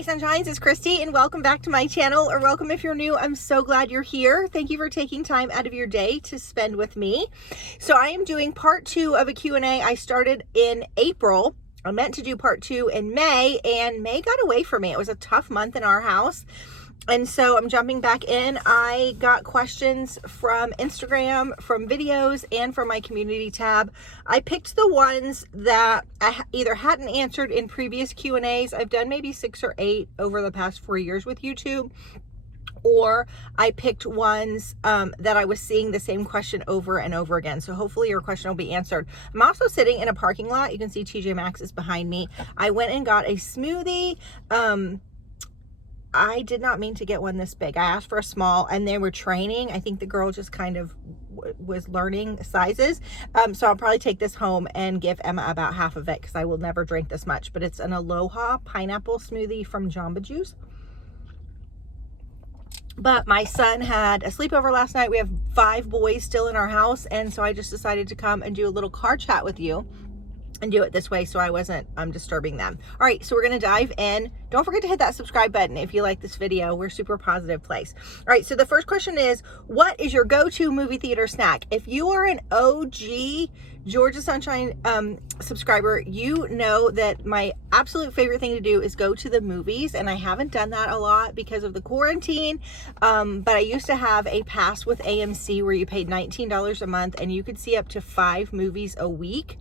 Hey Sunshines, it's Kristy and welcome back to my channel, or welcome if you're new. I'm so glad you're here. Thank you for taking time out of your day to spend with me. So I am doing part 2 of a Q&A I started in April. I meant to do part 2 in May, and May got away from me. It was a tough month in our house. And so I'm jumping back in. I got questions from Instagram, from videos, and from my community tab. I picked the ones that I either hadn't answered in previous Q&As. I've done maybe 6 or 8 over the past 4 years with YouTube. Or I picked ones that I was seeing the same question over and over again. So hopefully your question will be answered. I'm also sitting in a parking lot. You can see TJ Maxx is behind me. I went and got a smoothie. I did not mean to get one this big. I asked for a small and they were training. I think the girl just kind of was learning sizes. So I'll probably take this home and give Emma about half of it because I will never drink this much. But it's an Aloha pineapple smoothie from Jamba Juice. But my son had a sleepover last night. We have 5 boys still in our house. And so I just decided to come and do a little car chat with you and do it this way so I wasn't disturbing them. All right, so we're gonna dive in. Don't forget to hit that subscribe button if you like this video. We're a super positive place. All right, so the first question is, what is your go-to movie theater snack? If you are an OG Georgia Sunshine subscriber, you know that my absolute favorite thing to do is go to the movies, and I haven't done that a lot because of the quarantine, but I used to have a pass with AMC where you paid $19 a month and you could see up to 5 movies a week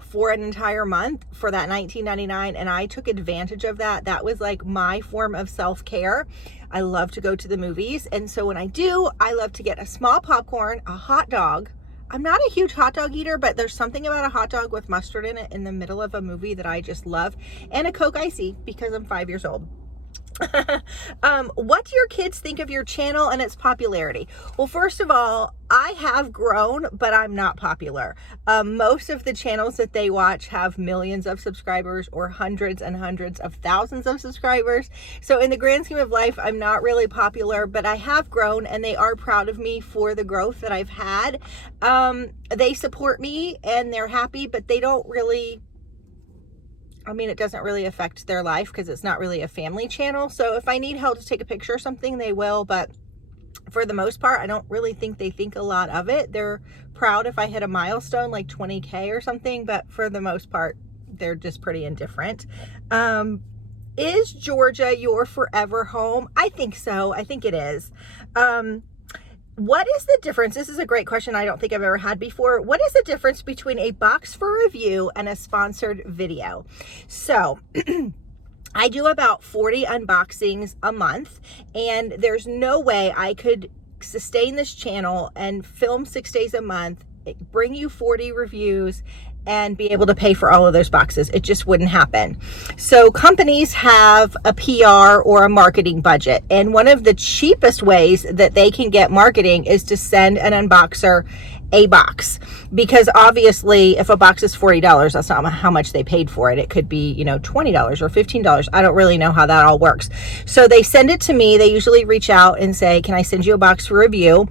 for an entire month for that $19.99, and I took advantage of that. That was like my form of self-care. I love to go to the movies, and so when I do, I love to get a small popcorn, a hot dog. I'm not a huge hot dog eater, but there's something about a hot dog with mustard in it in the middle of a movie that I just love, and a Coke Icy because I'm 5 years old. What do your kids think of your channel and its popularity? Well, first of all, I have grown, but I'm not popular. Most of the channels that they watch have millions of subscribers or hundreds and hundreds of thousands of subscribers. So in the grand scheme of life, I'm not really popular, but I have grown and they are proud of me for the growth that I've had. They support me and they're happy, but they don't really, it doesn't really affect their life because it's not really a family channel. So if I need help to take a picture or something, they will. But for the most part, I don't really think they think a lot of it. They're proud if I hit a milestone like 20K or something. But for the most part, they're just pretty indifferent. Is Georgia your forever home? I think so. I think it is. What is the difference? This is a great question I don't think I've ever had before. What is the difference between a box for review and a sponsored video? So I do about 40 unboxings a month, and there's no way I could sustain this channel and film 6 days a month, bring you 40 reviews, and be able to pay for all of those boxes. It just wouldn't happen. So companies have a PR or a marketing budget, and one of the cheapest ways that they can get marketing is to send an unboxer a box, because obviously if a box is $40, that's not how much they paid for it. It could be, $20 or $15. I don't really know how that all works. So they send it to me. They usually reach out and say, can I send you a box for review?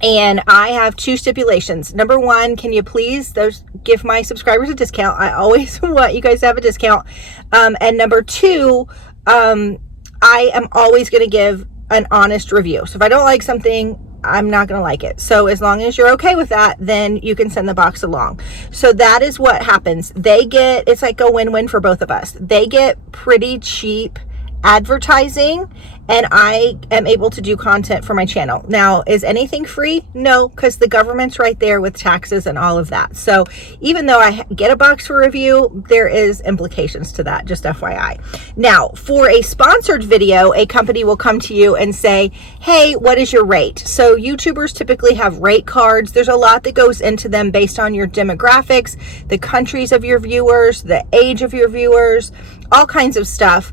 And I have 2 stipulations. Number 1, can you please give my subscribers a discount? I always want you guys to have a discount. And number 2, I am always going to give an honest review. So if I don't like something, I'm not going to like it. So as long as you're okay with that, then you can send the box along. So that is what happens. It's like a win-win for both of us. They get pretty cheap advertising, and I am able to do content for my channel. Now, is anything free? No, because the government's right there with taxes and all of that. So even though I get a box for review, there is implications to that, just FYI. Now, for a sponsored video, a company will come to you and say, hey, what is your rate? So YouTubers typically have rate cards. There's a lot that goes into them based on your demographics, the countries of your viewers, the age of your viewers, all kinds of stuff.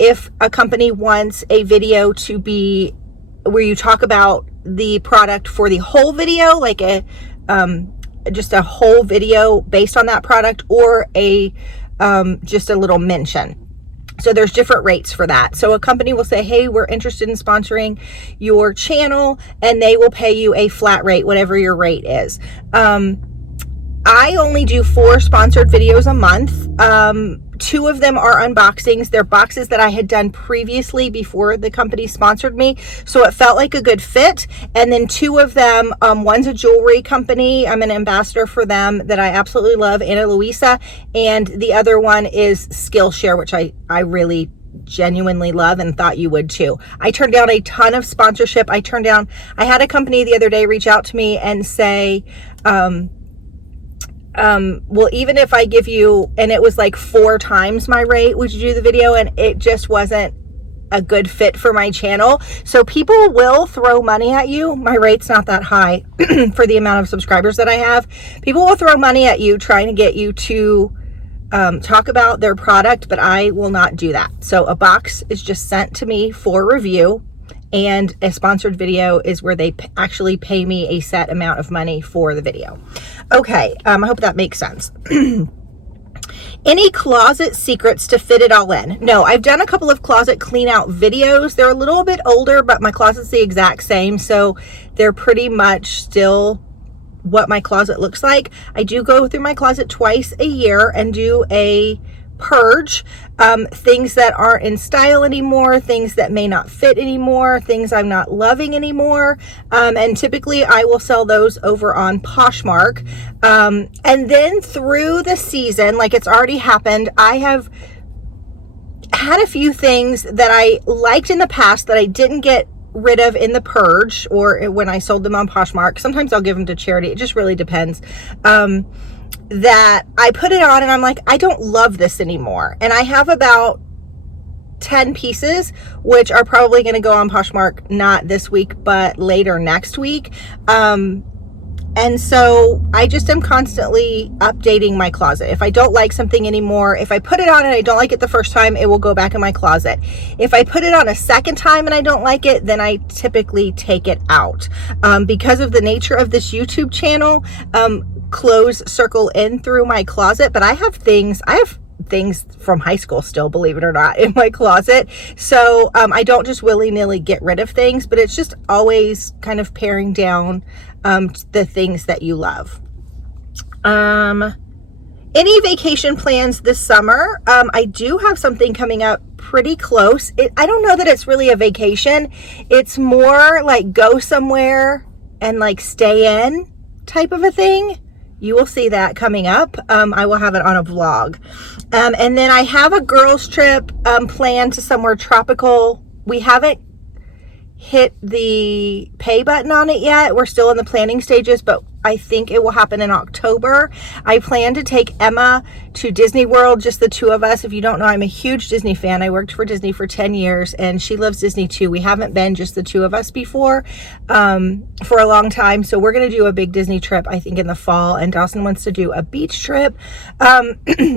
If a company wants a video to be where you talk about the product for the whole video, like just a whole video based on that product, or just a little mention. So there's different rates for that. So a company will say, hey, we're interested in sponsoring your channel, and they will pay you a flat rate, whatever your rate is. I only do 4 sponsored videos a month. 2 of them are unboxings. They're boxes that I had done previously before the company sponsored me, so it felt like a good fit. And then 2 of them, one's a jewelry company. I'm an ambassador for them that I absolutely love, Ana Luisa, and the other one is Skillshare, which I really genuinely love and thought you would too. I turned down a ton of sponsorship. I had a company the other day reach out to me and say, well, even if I give you, and it was like 4 times my rate, would you do the video? And it just wasn't a good fit for my channel. So people will throw money at you. My rate's not that high for the amount of subscribers that I have. People will throw money at you trying to get you to talk about their product, but I will not do that. So a box is just sent to me for review, and a sponsored video is where they actually pay me a set amount of money for the video. Okay, I hope that makes sense. Any closet secrets to fit it all in? No, I've done a couple of closet clean out videos. They're a little bit older, but my closet's the exact same, so they're pretty much still what my closet looks like. I do go through my closet twice a year and do a purge, things that aren't in style anymore, things that may not fit anymore, things I'm not loving anymore, and typically I will sell those over on Poshmark. And then through the season, like it's already happened, I have had a few things that I liked in the past that I didn't get rid of in the purge or when I sold them on Poshmark. Sometimes I'll give them to charity. It just really depends. That I put it on and I'm like, I don't love this anymore. And I have about 10 pieces, which are probably going to go on Poshmark, not this week, but later next week. And so I just am constantly updating my closet. If I don't like something anymore, if I put it on and I don't like it the first time, it will go back in my closet. If I put it on a second time and I don't like it, then I typically take it out. Because of the nature of this YouTube channel, clothes circle in through my closet, but I have things from high school still, believe it or not, in my closet. So I don't just willy-nilly get rid of things, but it's just always kind of paring down the things that you love. Any vacation plans this summer? I do have something coming up pretty close. I don't know that it's really a vacation. It's more like go somewhere and like stay in type of a thing. You will see that coming up. I will have it on a vlog. And then I have a girls trip planned to somewhere tropical. We haven't hit the pay button on it yet. We're still in the planning stages, but I think it will happen in October. I plan to take Emma to Disney World, just the 2 of us. If you don't know, I'm a huge Disney fan. I worked for Disney for 10 years and she loves Disney too. We haven't been just the 2 of us before for a long time. So we're going to do a big Disney trip, I think in the fall, and Dawson wants to do a beach trip.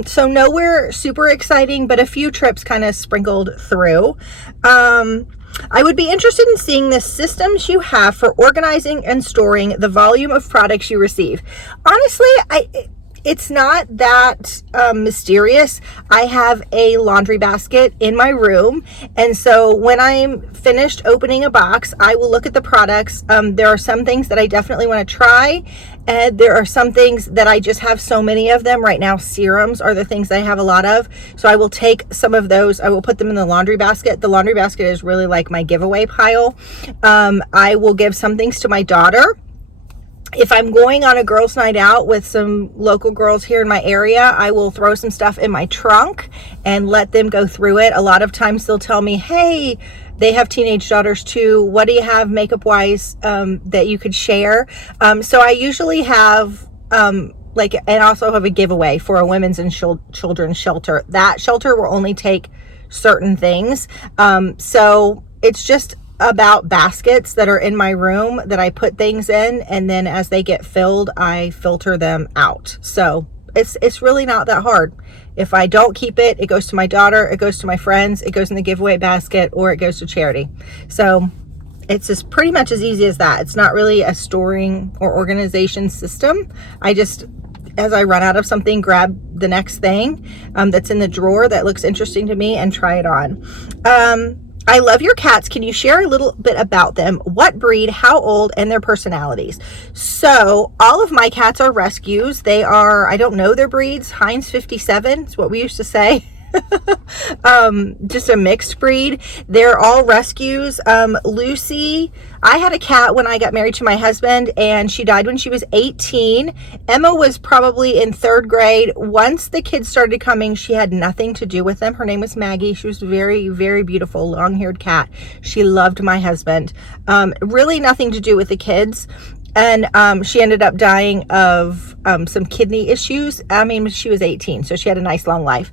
So nowhere super exciting, but a few trips kind of sprinkled through. I would be interested in seeing the systems you have for organizing and storing the volume of products you receive. Honestly, it's not that mysterious. I have a laundry basket in my room, and so when I'm finished opening a box, I will look at the products. There are some things that I definitely want to try, and there are some things that I just have so many of them. Right now, serums are the things I have a lot of, so I will take some of those. I will put them in the laundry basket. The laundry basket is really like my giveaway pile. I will give some things to my daughter. If I'm going on a girls' night out with some local girls here in my area, I will throw some stuff in my trunk and let them go through it. A lot of times they'll tell me, hey, they have teenage daughters too. What do you have makeup wise that you could share? So I usually have and also have a giveaway for a women's and children's shelter. That shelter will only take certain things. So it's just about baskets that are in my room that I put things in, and then as they get filled, I filter them out. So it's really not that hard. If I don't keep it, it goes to my daughter, it goes to my friends, it goes in the giveaway basket, or it goes to charity. So it's just pretty much as easy as that. It's not really a storing or organization system. I just, as I run out of something, grab the next thing that's in the drawer that looks interesting to me and try it on. I love your cats. Can you share a little bit about them? What breed, how old, and their personalities? So all of my cats are rescues. They are, I don't know their breeds. Heinz 57 is what we used to say. Just a mixed breed. They're all rescues. Lucy, I had a cat when I got married to my husband, and she died when she was 18. Emma was probably in 3rd grade. Once the kids started coming, she had nothing to do with them. Her name was Maggie. She was very, very beautiful, long-haired cat. She loved my husband. Really nothing to do with the kids. And she ended up dying of some kidney issues. I mean, she was 18, so she had a nice long life.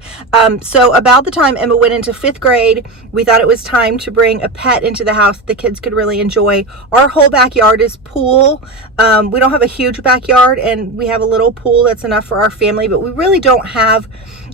So about the time Emma went into 5th grade, we thought it was time to bring a pet into the house that the kids could really enjoy. Our whole backyard is pool. We don't have a huge backyard, and we have a little pool that's enough for our family, but we really don't have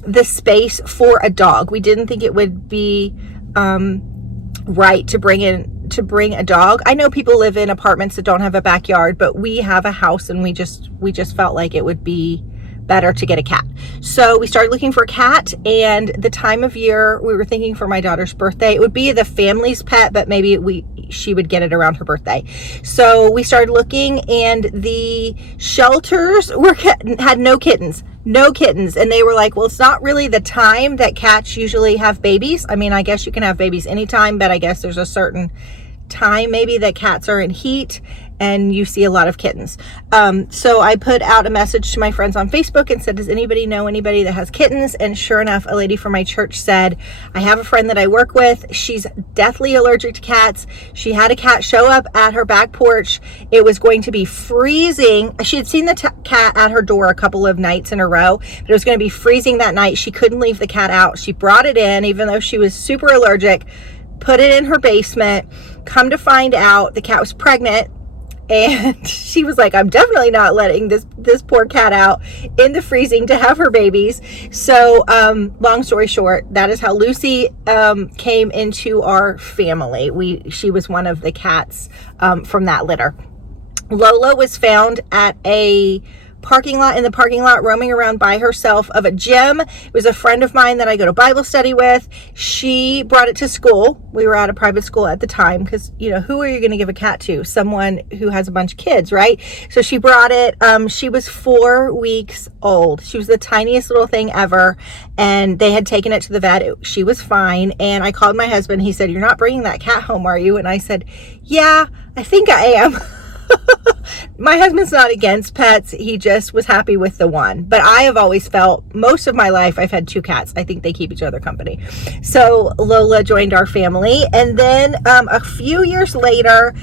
the space for a dog. We didn't think it would be right to bring a dog. I know people live in apartments that don't have a backyard, but we have a house, and we just felt like it would be better to get a cat. So we started looking for a cat, and the time of year we were thinking for my daughter's birthday, it would be the family's pet, but maybe she would get it around her birthday. So we started looking, and the shelters had no kittens. And they were like, well, it's not really the time that cats usually have babies. I mean, I guess you can have babies anytime, but I guess there's a certain time maybe that cats are in heat and you see a lot of kittens. So I put out a message to my friends on Facebook and said, does anybody know anybody that has kittens? And sure enough, a lady from my church said, I have a friend that I work with. She's deathly allergic to cats. She had a cat show up at her back porch. It was going to be freezing. She had seen the cat at her door a couple of nights in a row, but it was going to be freezing that night. She couldn't leave the cat out. She brought it in, even though she was super allergic, put it in her basement. Come to find out, the cat was pregnant. And she was like, I'm definitely not letting this poor cat out in the freezing to have her babies. So long story short, that is how Lucy came into our family. She was one of the cats from that litter. Lola was found at a parking lot roaming around by herself of a gym. It was a friend of mine that I go to Bible study with. She brought it to school. We were at a private school at the time because, who are you going to give a cat to? Someone who has a bunch of kids, right? So she brought it. She was 4 weeks old. She was the tiniest little thing ever, and they had taken it to the vet. She was fine, and I called my husband. He said, you're not bringing that cat home, are you? And I said, yeah, I think I am. My husband's not against pets. He just was happy with the one. But I have always felt, most of my life, I've had 2 cats. I think they keep each other company. So Lola joined our family. And then a few years later,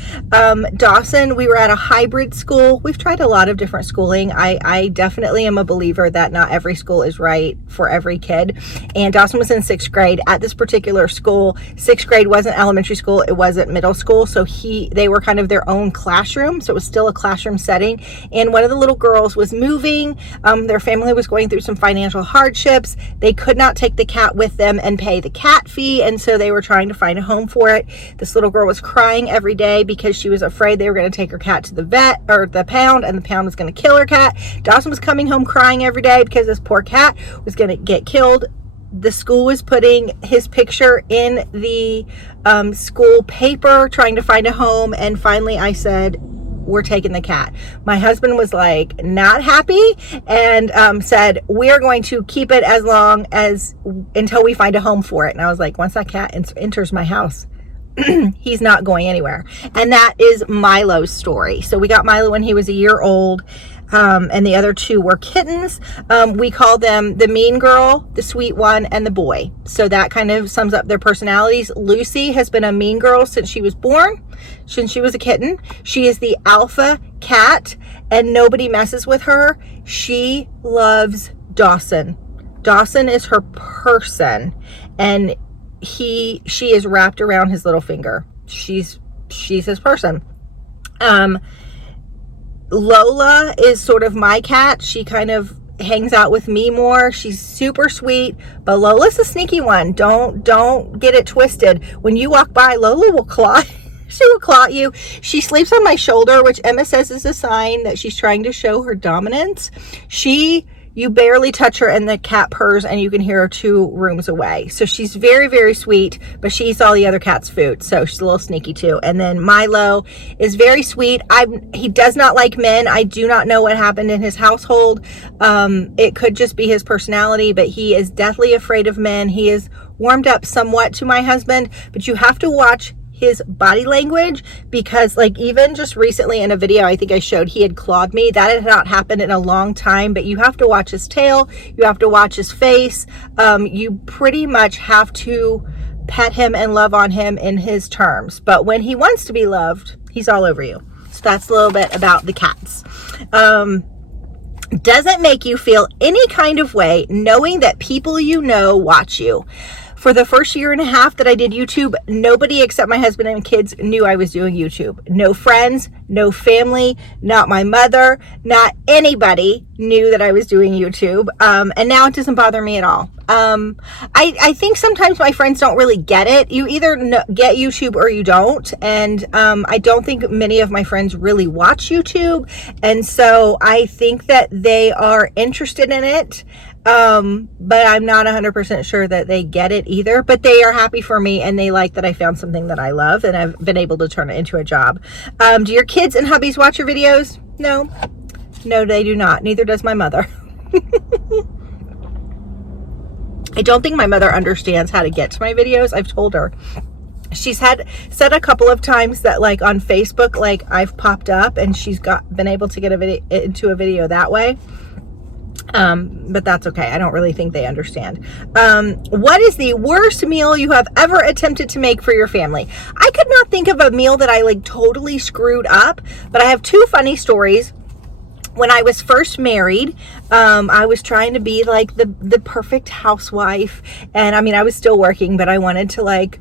Dawson, we were at a hybrid school. We've tried a lot of different schooling. I definitely am a believer that not every school is right for every kid. And Dawson was in 6th grade at this particular school. 6th grade wasn't elementary school. It wasn't middle school. So they were kind of their own classroom. So it was still a classroom setting, and one of the little girls was moving. Their family was going through some financial hardships. They could not take the cat with them and pay the cat fee, and so they were trying to find a home for it. This little girl was crying every day because she was afraid they were going to take her cat to the vet or the pound, and the pound was going to kill her cat. Dawson was coming home crying every day because this poor cat was going to get killed. The school was putting his picture in the school paper, trying to find a home, and finally I said, we're taking the cat. My husband was like not happy and said, we're going to keep it until we find a home for it. And I was like, once that cat enters my house, he's not going anywhere. And that is Milo's story. So we got Milo when he was a year old. And the other 2 were kittens. We call them the mean girl, the sweet one, and the boy. So that kind of sums up their personalities. Lucy has been a mean girl since she was born, since she was a kitten. She is the alpha cat, and nobody messes with her. She loves Dawson. Dawson is her person, and she is wrapped around his little finger. She's his person. Lola is sort of my cat. She kind of hangs out with me more. She's super sweet, but Lola's a sneaky one. Don't get it twisted. When you walk by, Lola will claw. She will claw you. She sleeps on my shoulder, which Emma says is a sign that she's trying to show her dominance. She You barely touch her and the cat purrs and you can hear her 2 rooms away. So she's very, very sweet, but she eats all the other cats' food. So she's a little sneaky too. And then Milo is very sweet. He does not like men. I do not know what happened in his household. It could just be his personality, but he is deathly afraid of men. He is warmed up somewhat to my husband, but you have to watch his body language, because like even just recently in a video I think I showed, he had clawed me. That had not happened in a long time, but you have to watch his tail, you have to watch his face. You pretty much have to pet him and love on him in his terms, but when he wants to be loved, he's all over you. So that's a little bit about the cats. Doesn't make you feel any kind of way knowing that people you know watch you. For the first 1.5 years that I did YouTube, nobody except my husband and kids knew I was doing YouTube. No friends, no family, not my mother, not anybody knew that I was doing YouTube. And now it doesn't bother me at all. I think sometimes my friends don't really get it. You either get YouTube or you don't. And I don't think many of my friends really watch YouTube. And so I think that they are interested in it. But I'm not 100% sure that they get it either, but they are happy for me and they like that I found something that I love and I've been able to turn it into a job. Do your kids and hubbies watch your videos? No, they do not. Neither does my mother. I don't think my mother understands how to get to my videos. I've told her. She's said a couple of times that like on Facebook, like I've popped up and she's been able to get into a video that way. But that's okay. I don't really think they understand. What is the worst meal you have ever attempted to make for your family? I could not think of a meal that I like totally screwed up, but I have 2 funny stories. When I was first married, I was trying to be like the perfect housewife. And I mean, I was still working, but I wanted to like,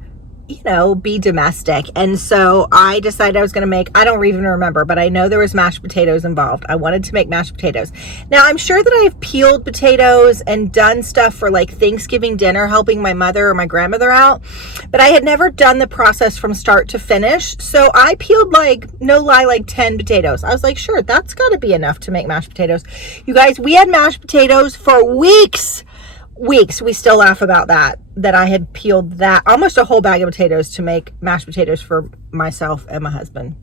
you know, be domestic. And so I decided I was going to make, I don't even remember, but I know there was mashed potatoes involved. I wanted to make mashed potatoes. Now I'm sure that I've peeled potatoes and done stuff for like Thanksgiving dinner, helping my mother or my grandmother out, but I had never done the process from start to finish. So I peeled like, no lie, like 10 potatoes. I was like, sure, that's got to be enough to make mashed potatoes. You guys, we had mashed potatoes for weeks. We still laugh about that I had peeled that almost a whole bag of potatoes to make mashed potatoes for myself and my husband.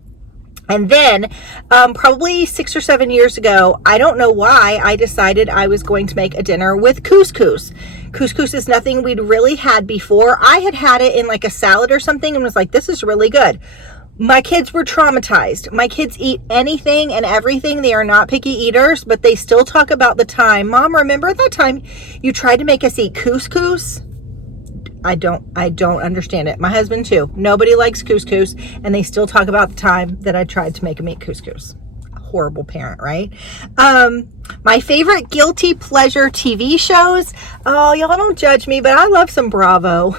And then probably 6 or 7 years ago, I don't know why, I decided I was going to make a dinner with couscous. Couscous is nothing we'd really had before. I had it in like a salad or something and was like, this is really good. My kids were traumatized. My kids eat anything and everything. They are not picky eaters, but they still talk about the time. Mom, remember that time you tried to make us eat couscous? I don't understand it. My husband too. Nobody likes couscous, and they still talk about the time that I tried to make them eat couscous. Horrible parent, right? My favorite guilty pleasure TV shows. Oh, y'all don't judge me, but I love some Bravo.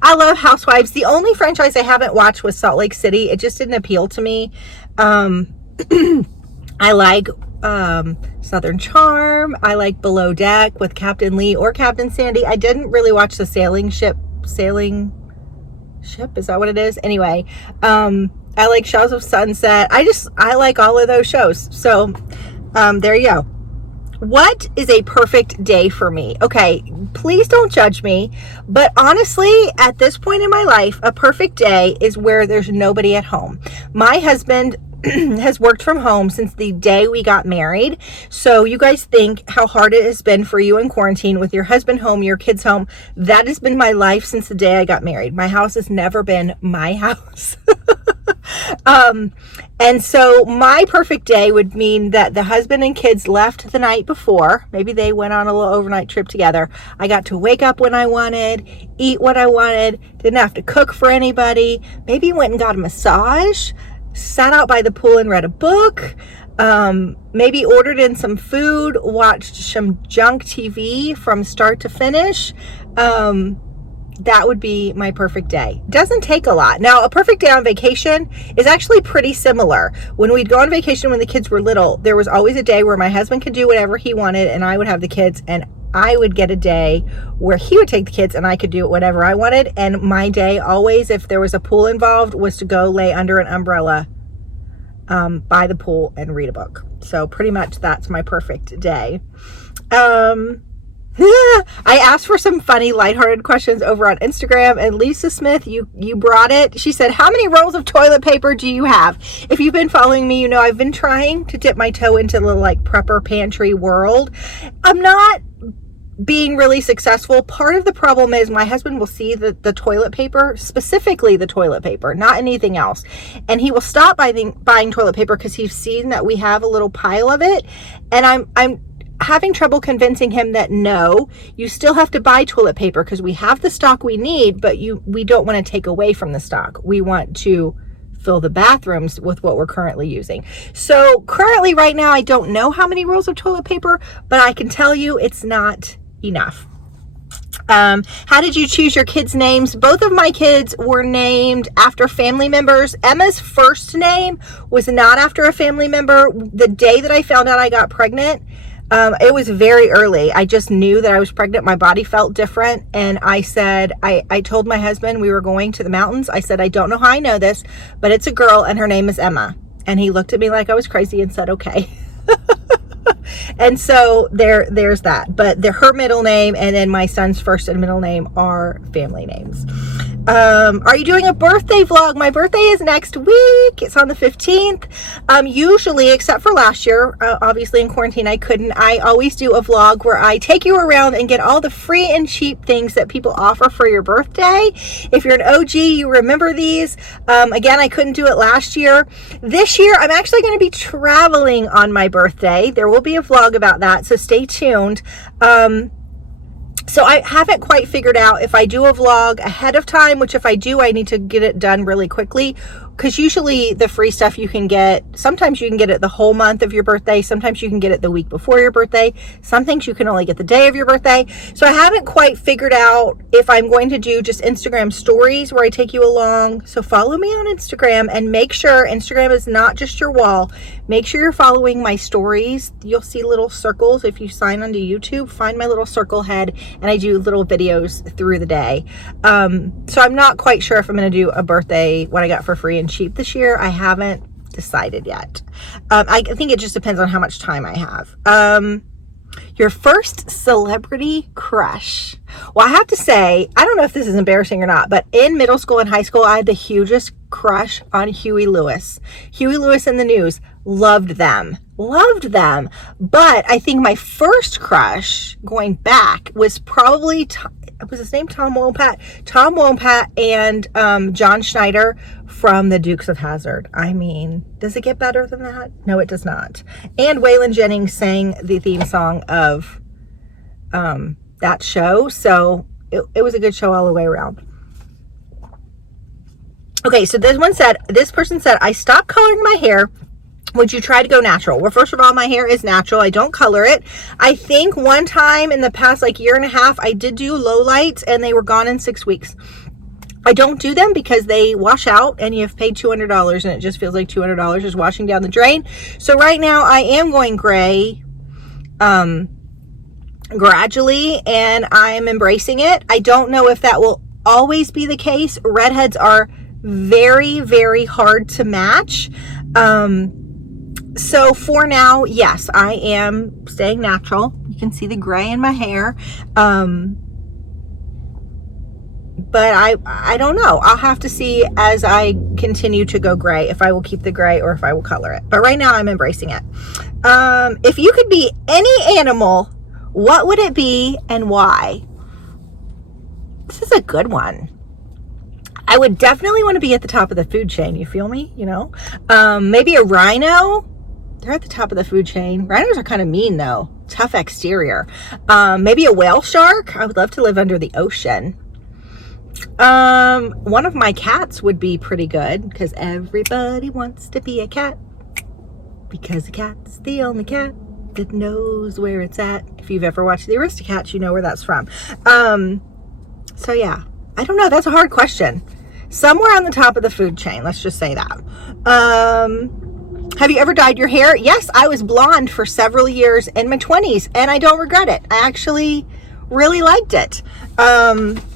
I love Housewives. The only franchise I haven't watched was Salt Lake City. It just didn't appeal to me. I like Southern Charm. I like Below Deck with Captain Lee or Captain Sandy. I didn't really watch the sailing ship. Is that what it is? Anyway, I like Shadows of Sunset. I like all of those shows. So there you go. What is a perfect day for me? Okay, please don't judge me, but honestly, at this point in my life, a perfect day is where there's nobody at home. My husband has worked from home since the day we got married. So you guys think how hard it has been for you in quarantine with your husband home, your kids home. That has been my life since the day I got married. My house has never been my house. And so my perfect day would mean that the husband and kids left the night before. Maybe they went on a little overnight trip together. I got to wake up when I wanted, eat what I wanted, didn't have to cook for anybody. Maybe went and got a massage, sat out by the pool and read a book. Maybe ordered in some food, watched some junk TV from start to finish. That would be my perfect day. Doesn't take a lot. Now, a perfect day on vacation is actually pretty similar. When we'd go on vacation when the kids were little, there was always a day where my husband could do whatever he wanted and I would have the kids, and I would get a day where he would take the kids and I could do whatever I wanted. And my day always, if there was a pool involved, was to go lay under an umbrella by the pool, and read a book. So pretty much that's my perfect day. I asked for some funny, lighthearted questions over on Instagram, and Lisa Smith, you brought it. She said, how many rolls of toilet paper do you have? If you've been following me, you know I've been trying to dip my toe into the like prepper pantry world. I'm not being really successful. Part of the problem is my husband will see the toilet paper, specifically the toilet paper, not anything else, and he will stop buying toilet paper because he's seen that we have a little pile of it, and I'm having trouble convincing him that no, you still have to buy toilet paper because we have the stock we need, but we don't want to take away from the stock. We want to fill the bathrooms with what we're currently using. So currently right now, I don't know how many rolls of toilet paper, but I can tell you it's not enough. How did you choose your kids' names? Both of my kids were named after family members. Emma's first name was not after a family member. The day that I found out I got pregnant, it was very early. I just knew that I was pregnant. My body felt different. And I said, I told my husband we were going to the mountains. I said, I don't know how I know this, but it's a girl and her name is Emma. And he looked at me like I was crazy and said, okay. And so there's that. But her middle name and then my son's first and middle name are family names. Are you doing a birthday vlog? My birthday is next week. It's on the 15th. Usually, except for last year, obviously in quarantine, I couldn't. I always do a vlog where I take you around and get all the free and cheap things that people offer for your birthday. If you're an OG, you remember these. Again, I couldn't do it last year. This year, I'm actually going to be traveling on my birthday. There will be a vlog about that, so stay tuned. So I haven't quite figured out if I do a vlog ahead of time, which if I do, I need to get it done really quickly, because usually the free stuff you can get, sometimes you can get it the whole month of your birthday. Sometimes you can get it the week before your birthday. Some things you can only get the day of your birthday. So I haven't quite figured out if I'm going to do just Instagram stories where I take you along. So follow me on Instagram and make sure Instagram is not just your wall. Make sure you're following my stories. You'll see little circles. If you sign onto YouTube, find my little circle head, and I do little videos through the day. So I'm not quite sure if I'm going to do a birthday, what I got for free and cheap this year. I haven't decided yet. I think it just depends on how much time I have. Your first celebrity crush. Well, I have to say, I don't know if this is embarrassing or not, but in middle school and high school, I had the hugest crush on Huey Lewis. Huey Lewis and the News. Loved them. But I think my first crush going back was probably, was his name Tom Wompat? Tom Wompat and John Schneider from the Dukes of Hazzard. I mean, does it get better than that? No, it does not. And Waylon Jennings sang the theme song of that show. So it was a good show all the way around. Okay, so this person said, I stopped coloring my hair. Would you try to go natural? Well, first of all, my hair is natural. I don't color it. I think one time in the past year and a half, I did do low lights and they were gone in 6 weeks. I don't do them because they wash out and you have paid $200 and it just feels like $200 is washing down the drain. So right now I am going gray gradually, and I'm embracing it. I don't know if that will always be the case. Redheads are very, very hard to match. So for now, yes, I am staying natural. You can see the gray in my hair. But I don't know. I'll have to see as I continue to go gray if I will keep the gray or if I will color it. But right now I'm embracing it. If you could be any animal, what would it be and why? This is a good one. I would definitely want to be at the top of the food chain. You feel me? You know, maybe a rhino. They're at the top of the food chain. Rhinos are kind of mean though. Tough exterior. Maybe a whale shark. I would love to live under the ocean. One of my cats would be pretty good because everybody wants to be a cat because a cat's the only cat that knows where it's at. If you've ever watched the Aristocats, you know where that's from. So yeah, I don't know. That's a hard question. Somewhere on the top of the food chain. Let's just say that. Have you ever dyed your hair? Yes, I was blonde for several years in my 20s and I don't regret it. I actually really liked it.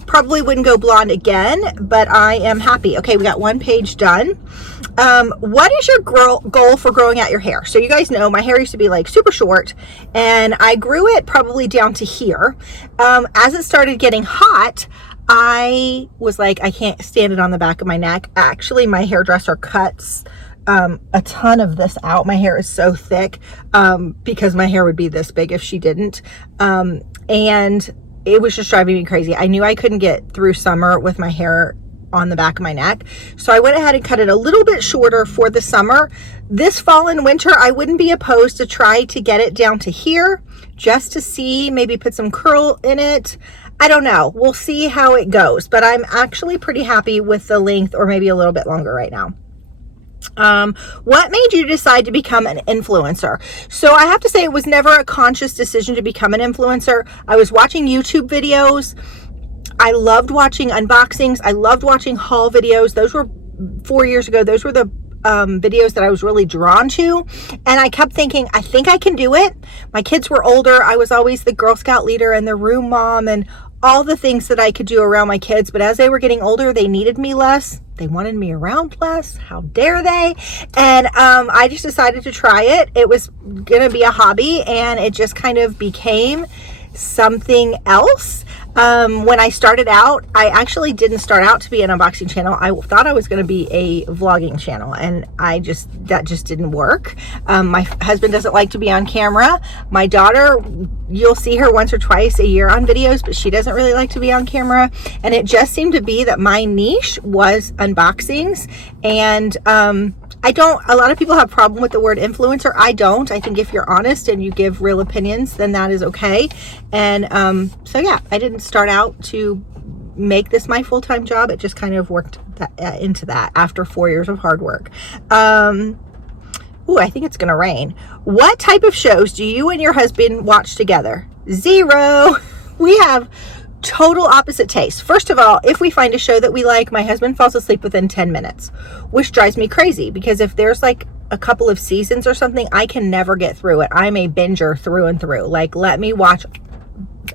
Probably wouldn't go blonde again, but I am happy. Okay, we got one page done. What is your goal for growing out your hair? So you guys know my hair used to be like super short, and I grew it probably down to here. As it started getting hot, I was like, I can't stand it on the back of my neck. Actually, my hairdresser cuts a ton of this out. My hair is so thick because my hair would be this big if she didn't. And it was just driving me crazy. I knew I couldn't get through summer with my hair on the back of my neck. So I went ahead and cut it a little bit shorter for the summer. This fall and winter, I wouldn't be opposed to try to get it down to here just to see, maybe put some curl in it. I don't know. We'll see how it goes, but I'm actually pretty happy with the length, or maybe a little bit longer right now. What made you decide to become an influencer? So I have to say, it was never a conscious decision to become an influencer. I was watching YouTube videos. I loved watching unboxings. I loved watching haul videos. Those were 4 years ago. Those were the videos that I was really drawn to. And I kept thinking, I think I can do it. My kids were older. I was always the Girl Scout leader and the room mom and all the things that I could do around my kids. But as they were getting older, they needed me less. They wanted me around less. How dare they? And I just decided to try it. It was going to be a hobby, and it just kind of became something else. When I started out, I actually didn't start out to be an unboxing channel. I thought I was going to be a vlogging channel, and that just didn't work. My husband doesn't like to be on camera. My daughter, you'll see her once or twice a year on videos, but she doesn't really like to be on camera. And it just seemed to be that my niche was unboxings. And a lot of people have a problem with the word influencer. I don't. I think if you're honest and you give real opinions, then that is okay. And so yeah, I didn't start out to make this my full-time job. It just kind of worked into that after 4 years of hard work. Ooh, I think it's gonna rain. What type of shows do you and your husband watch together? Zero. We have total opposite taste. First of all, if we find a show that we like, my husband falls asleep within 10 minutes, which drives me crazy, because if there's like a couple of seasons or something, I can never get through it. I'm a binger through and through. Like, let me watch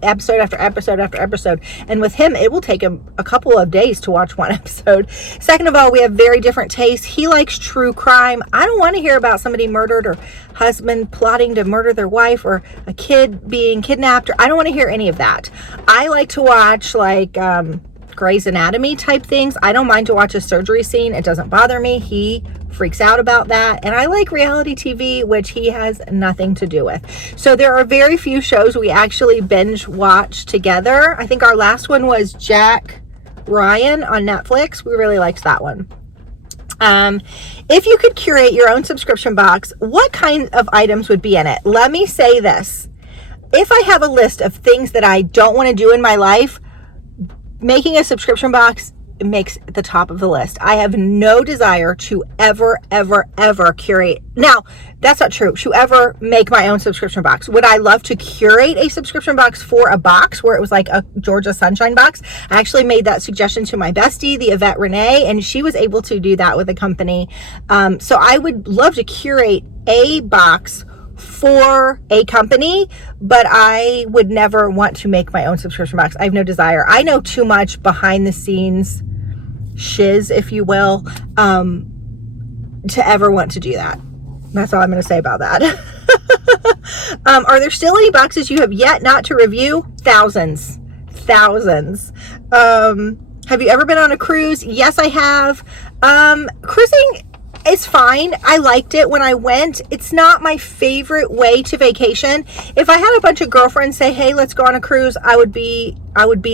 episode after episode after episode. And with him, it will take him a couple of days to watch one episode. Second of all, we have very different tastes. He likes true crime. I don't want to hear about somebody murdered, or husband plotting to murder their wife, or a kid being kidnapped. Or I don't want to hear any of that. I like to watch like Grey's Anatomy type things. I don't mind to watch a surgery scene. It doesn't bother me. He freaks out about that. And I like reality TV, which he has nothing to do with. So there are very few shows we actually binge watch together. I think our last one was Jack Ryan on Netflix. We really liked that one. If you could curate your own subscription box, what kind of items would be in it? Let me say this. If I have a list of things that I don't want to do in my life, making a subscription box makes the top of the list. I have no desire to ever curate. Now, that's not true. To ever make my own subscription box. Would I love to curate a subscription box for a box where it was like a Georgia Sunshine box? I actually made that suggestion to my bestie, the Yvette Renee, and she was able to do that with a company. So I would love to curate a box for a company, but I would never want to make my own subscription box. I have no desire. I know too much behind the scenes shiz, if you will, to ever want to do that. That's all I'm going to say about that. Are there still any boxes you have yet not to review? Thousands. Have you ever been on a cruise? Yes, I have. Cruising is fine. I liked it when I went. It's not my favorite way to vacation. If I had a bunch of girlfriends say, hey, let's go on a cruise, I would be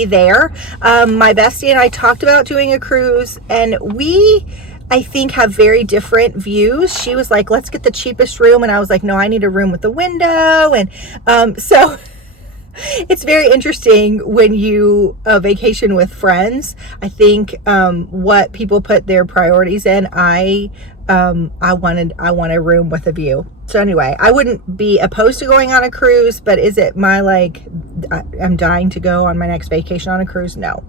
there. My bestie and I talked about doing a cruise, and we, I think, have very different views. She was like, let's get the cheapest room, and I was like, no, I need a room with a window. And so it's very interesting when you vacation with friends. I think what people put their priorities in. I want a room with a view. So anyway, I wouldn't be opposed to going on a cruise, but is it my, like, I'm dying to go on my next vacation on a cruise? No.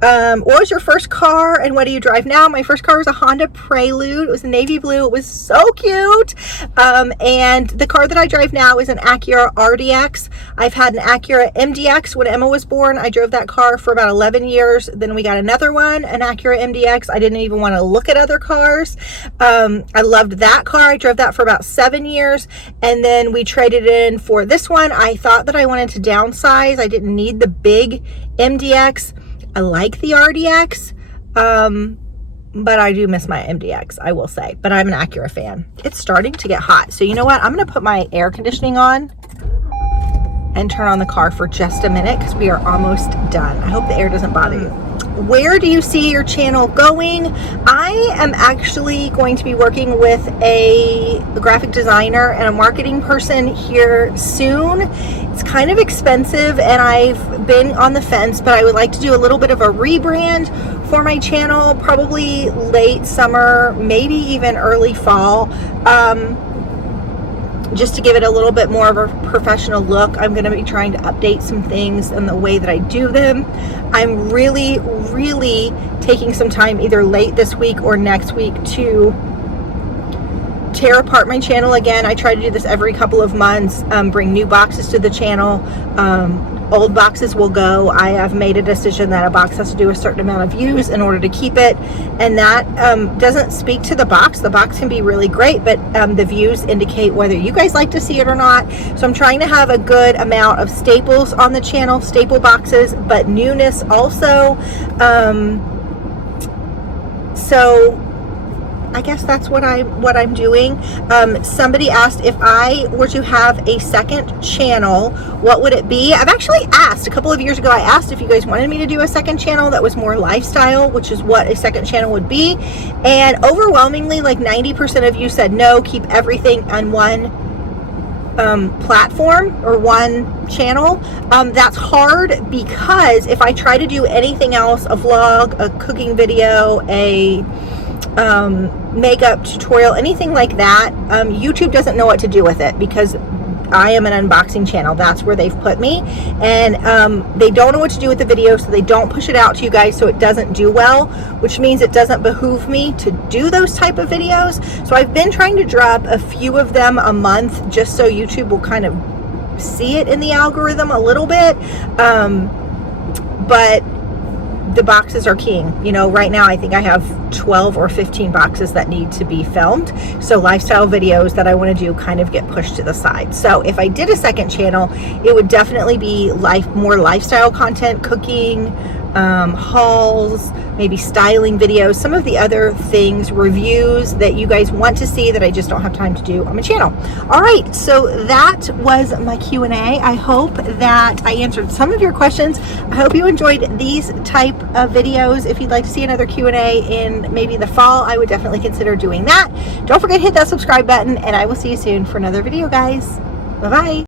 What was your first car and what do you drive now? My first car was a Honda Prelude. It was navy blue. It was so cute. And the car that I drive now is an Acura RDX. I've had an Acura MDX when Emma was born. I drove that car for about 11 years. Then we got another one, an Acura MDX. I didn't even want to look at other cars. I loved that car. I drove that for about 7 years. And then we traded in for this one. I thought that I wanted to downsize. I didn't need the big MDX. I like the RDX, but I do miss my MDX, I will say. But I'm an Acura fan. It's starting to get hot. So you know what? I'm going to put my air conditioning on and turn on the car for just a minute because we are almost done. I hope the air doesn't bother you. Where do you see your channel going? I am actually going to be working with a graphic designer and a marketing person here soon. It's kind of expensive and I've been on the fence, but I would like to do a little bit of a rebrand for my channel, probably late summer, maybe even early fall. Just to give it a little bit more of a professional look. I'm going to be trying to update some things in the way that I do them. I'm really taking some time either late this week or next week to tear apart my channel again. I try to do this every couple of months, bring new boxes to the channel. Old boxes will go. I have made a decision that a box has to do a certain amount of views in order to keep it, and that doesn't speak to the box. The box can be really great, but the views indicate whether you guys like to see it or not. So I'm trying to have a good amount of staples on the channel, staple boxes, but newness also. So I guess that's what I'm doing. Somebody asked if I were to have a second channel, what would it be? I've actually asked a couple of years ago. I asked if you guys wanted me to do a second channel that was more lifestyle, which is what a second channel would be. And overwhelmingly, like 90% of you said no, keep everything on one platform or one channel. That's hard because if I try to do anything else, a vlog, a cooking video, a makeup tutorial, anything like that, YouTube doesn't know what to do with it because I am an unboxing channel. That's where they've put me, and they don't know what to do with the video, so they don't push it out to you guys, so it doesn't do well, which means it doesn't behoove me to do those type of videos. So I've been trying to drop a few of them a month just so YouTube will kind of see it in the algorithm a little bit, but the boxes are king. You know, right now I think I have 12 or 15 boxes that need to be filmed. So lifestyle videos that I want to do kind of get pushed to the side. So if I did a second channel, it would definitely be more lifestyle content, cooking, hauls, maybe styling videos, some of the other things, reviews that you guys want to see that I just don't have time to do on my channel. All right, so that was my Q&A. I hope that I answered some of your questions. I hope you enjoyed these type of videos. If you'd like to see another Q&A in maybe the fall, I would definitely consider doing that. Don't forget to hit that subscribe button, and I will see you soon for another video, guys. Bye-bye.